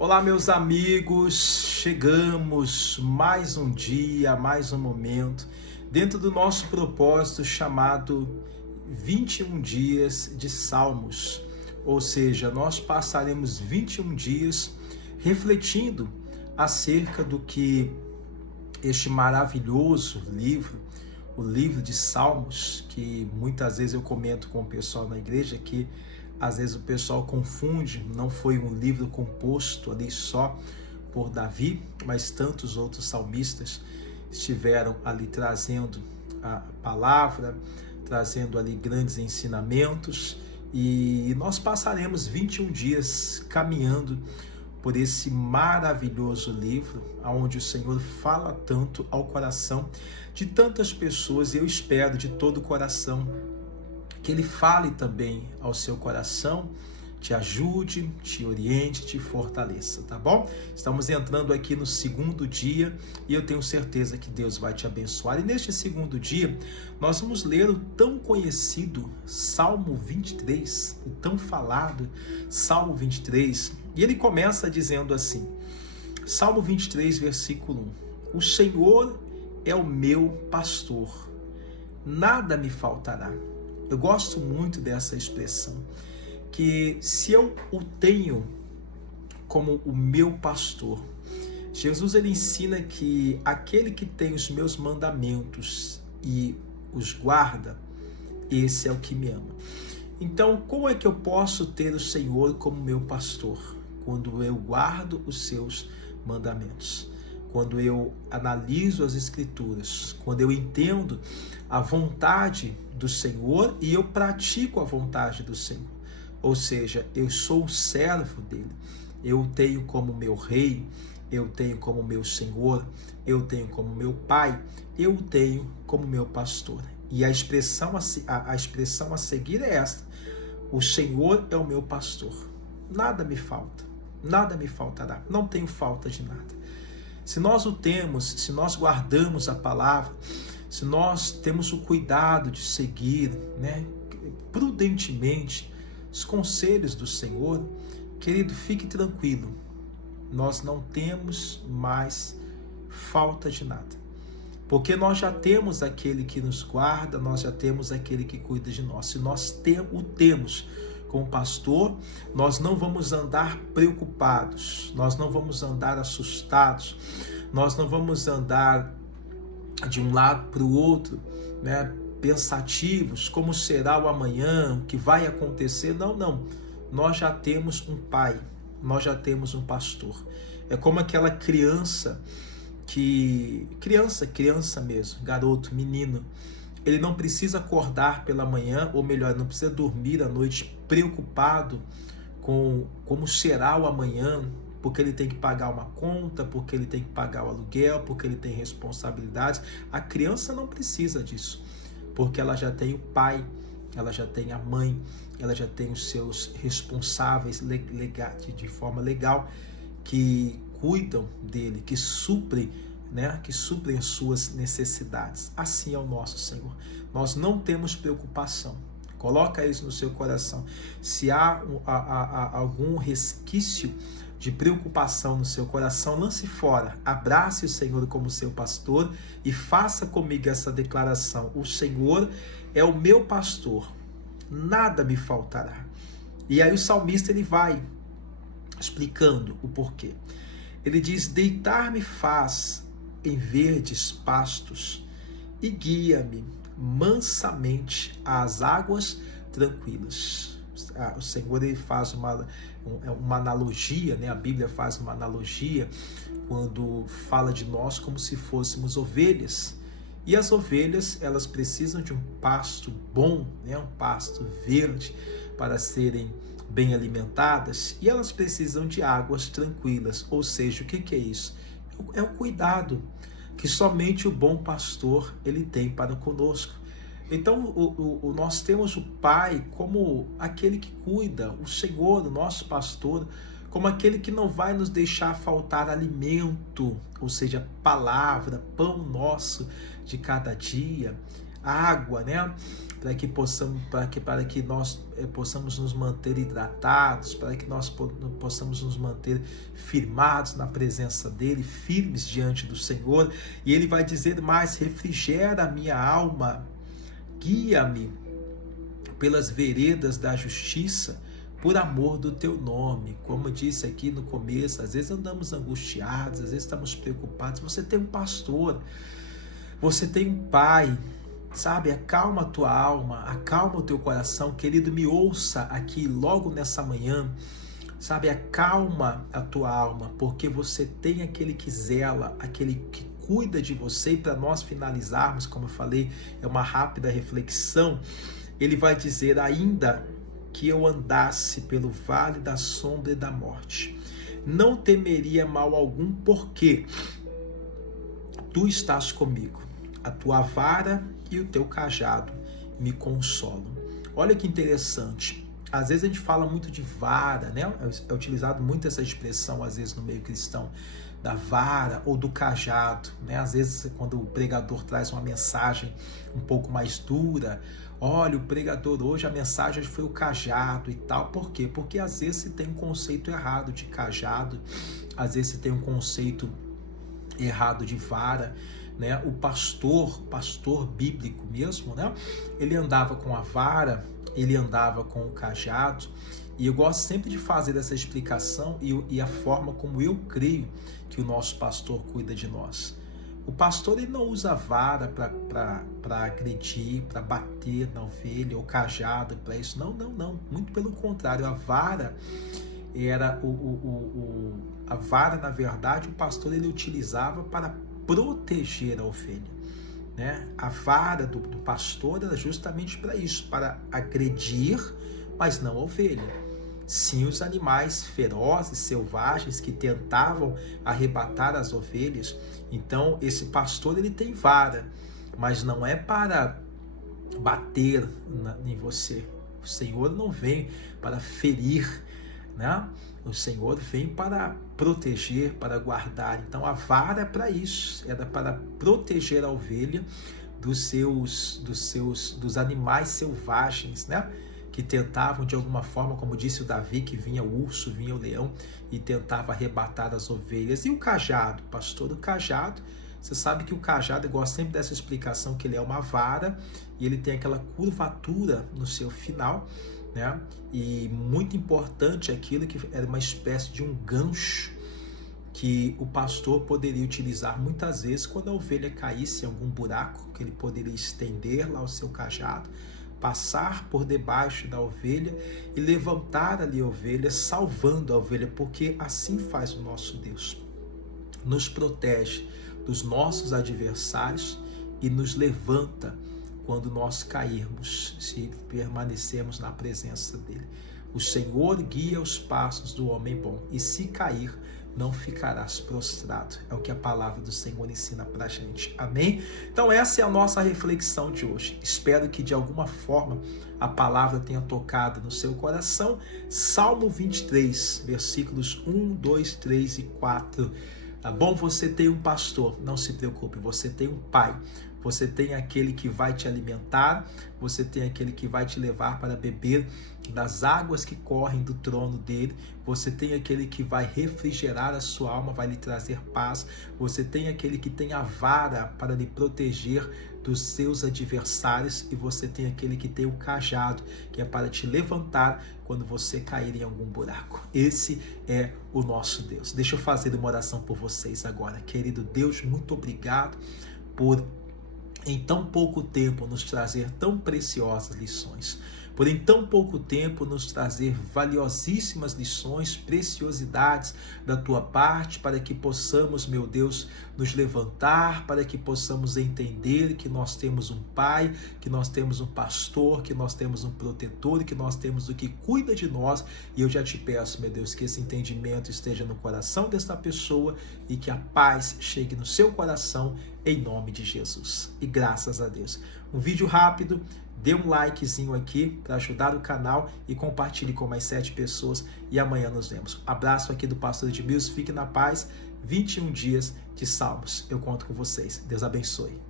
Olá, meus amigos, chegamos mais um dia, mais um momento, dentro do nosso propósito chamado 21 dias de Salmos. Ou seja, nós passaremos 21 dias refletindo acerca do que este maravilhoso livro, o livro de Salmos, que muitas vezes eu comento com o pessoal na igreja que às vezes o pessoal confunde, não foi um livro composto ali só por Davi, mas tantos outros salmistas estiveram ali trazendo a palavra, trazendo ali grandes ensinamentos, e nós passaremos 21 dias caminhando por esse maravilhoso livro, onde o Senhor fala tanto ao coração de tantas pessoas, e eu espero de todo o coração que Ele fale também ao seu coração, te ajude, te oriente, te fortaleça, tá bom? Estamos entrando aqui no segundo dia e eu tenho certeza que Deus vai te abençoar. E neste segundo dia, nós vamos ler o tão conhecido Salmo 23, o tão falado Salmo 23. E ele começa dizendo assim, Salmo 23, versículo 1. O Senhor é o meu pastor, nada me faltará. Eu gosto muito dessa expressão, que se eu o tenho como o meu pastor, Jesus ele ensina que aquele que tem os meus mandamentos e os guarda, esse é o que me ama. Então, como é que eu posso ter o Senhor como meu pastor? Quando eu guardo os seus mandamentos, quando eu analiso as Escrituras, quando eu entendo a vontade do Senhor e eu pratico a vontade do Senhor. Ou seja, eu sou o servo dele, eu o tenho como meu rei, eu o tenho como meu Senhor, eu o tenho como meu pai, eu o tenho como meu pastor. E a expressão a seguir é esta: o Senhor é o meu pastor, nada me falta, nada me faltará, não tenho falta de nada. Se nós o temos, se nós guardamos a palavra, se nós temos o cuidado de seguir, prudentemente os conselhos do Senhor, querido, fique tranquilo, nós não temos mais falta de nada, porque nós já temos aquele que nos guarda, nós já temos aquele que cuida de nós. Se nós o temos como pastor, nós não vamos andar preocupados, nós não vamos andar assustados, nós não vamos andar de um lado para o outro, pensativos, como será o amanhã, o que vai acontecer. Não, nós já temos um pai, nós já temos um pastor. É como aquela criança mesmo, garoto, menino, ele não precisa acordar pela manhã, ou melhor, não precisa dormir à noite preocupado com como será o amanhã, porque ele tem que pagar uma conta, porque ele tem que pagar o aluguel, porque ele tem responsabilidades. A criança não precisa disso, porque ela já tem o pai, ela já tem a mãe, ela já tem os seus responsáveis de forma legal, que cuidam dele, que suprem as suas necessidades. Assim é o nosso Senhor. Nós não temos preocupação. Coloca isso no seu coração. Se há algum resquício de preocupação no seu coração, lance fora. Abrace o Senhor como seu pastor e faça comigo essa declaração: o Senhor é o meu pastor, nada me faltará. E aí o salmista ele vai explicando o porquê. Ele diz: deitar-me faz em verdes pastos e guia-me mansamente às águas tranquilas. O Senhor ele faz uma analogia, a Bíblia faz uma analogia quando fala de nós como se fôssemos ovelhas. E as ovelhas, elas precisam de um pasto bom, um pasto verde para serem bem alimentadas, e elas precisam de águas tranquilas. Ou seja, o que é isso? É o cuidado que somente o bom pastor ele tem para conosco. Então, nós temos o Pai como aquele que cuida, o Senhor, o nosso pastor, como aquele que não vai nos deixar faltar alimento, ou seja, palavra, pão nosso de cada dia, água, né? Para que nós possamos nos manter hidratados, para que nós possamos nos manter firmados na presença dele, firmes diante do Senhor. E ele vai dizer mais: refrigera a minha alma, guia-me pelas veredas da justiça, por amor do teu nome. Como eu disse aqui no começo, às vezes andamos angustiados, às vezes estamos preocupados. Você tem um pastor, você tem um pai, sabe? Acalma a tua alma, acalma o teu coração. Querido, me ouça aqui logo nessa manhã, sabe? Acalma a tua alma, porque você tem aquele que zela, aquele que cuida de você. E para nós finalizarmos, como eu falei, é uma rápida reflexão. Ele vai dizer: ainda que eu andasse pelo vale da sombra e da morte, não temeria mal algum, porque tu estás comigo. A tua vara e o teu cajado me consolam. Olha que interessante. Às vezes a gente fala muito de vara, né? É utilizado muito essa expressão, às vezes, no meio cristão, da vara ou do cajado, né? Às vezes, quando o pregador traz uma mensagem um pouco mais dura, olha, o pregador hoje, a mensagem foi o cajado e tal. Por quê? Porque às vezes se tem um conceito errado de cajado, às vezes se tem um conceito errado de vara, né? O pastor bíblico mesmo, né? Ele andava com a vara, ele andava com o cajado. E eu gosto sempre de fazer essa explicação e a forma como eu creio que o nosso pastor cuida de nós. O pastor, ele não usa a vara para agredir, para bater na ovelha, ou cajado para isso. Não. Muito pelo contrário, a vara era a vara, na verdade, o pastor ele utilizava para proteger a ovelha, né? A vara do pastor era justamente para isso, para agredir, mas não a ovelha. Sim, os animais ferozes, selvagens, que tentavam arrebatar as ovelhas. Então, esse pastor, ele tem vara, mas não é para bater em você. O Senhor não vem para ferir, né? O Senhor vem para proteger, para guardar. Então, a vara é para isso, era para proteger a ovelha dos animais selvagens, né? Que tentavam de alguma forma, como disse o Davi, que vinha o urso, vinha o leão e tentava arrebatar as ovelhas. E o cajado, pastor, o cajado, você sabe que o cajado, eu gosto sempre dessa explicação, que ele é uma vara e ele tem aquela curvatura no seu final, né? E muito importante aquilo que era uma espécie de um gancho que o pastor poderia utilizar muitas vezes quando a ovelha caísse em algum buraco, que ele poderia estender lá o seu cajado, passar por debaixo da ovelha e levantar ali a ovelha, salvando a ovelha, porque assim faz o nosso Deus. Nos protege dos nossos adversários e nos levanta quando nós cairmos, se permanecermos na presença dele. O Senhor guia os passos do homem bom, e se cair, não ficarás prostrado. É o que a palavra do Senhor ensina pra gente. Amém? Então essa é a nossa reflexão de hoje. Espero que de alguma forma a palavra tenha tocado no seu coração. Salmo 23, versículos 1, 2, 3 e 4. Tá bom? Você tem um pastor, não se preocupe, você tem um pai. Você tem aquele que vai te alimentar, você tem aquele que vai te levar para beber das águas que correm do trono dele, você tem aquele que vai refrigerar a sua alma, vai lhe trazer paz, você tem aquele que tem a vara para lhe proteger dos seus adversários, e você tem aquele que tem o cajado, que é para te levantar quando você cair em algum buraco. Esse é o nosso Deus. Deixa eu fazer uma oração por vocês agora. Querido Deus, muito obrigado por em tão pouco tempo nos trazer tão preciosas lições, por em tão pouco tempo nos trazer valiosíssimas lições, preciosidades da tua parte, para que possamos, meu Deus, nos levantar, para que possamos entender que nós temos um pai, que nós temos um pastor, que nós temos um protetor, que nós temos o que cuida de nós. E eu já te peço, meu Deus, que esse entendimento esteja no coração desta pessoa e que a paz chegue no seu coração, em nome de Jesus. E graças a Deus. Um vídeo rápido, dê um likezinho aqui para ajudar o canal e compartilhe com mais 7 pessoas, e amanhã nos vemos. Abraço aqui do pastor Edmilson, fique na paz. 21 dias de salmos. Eu conto com vocês. Deus abençoe.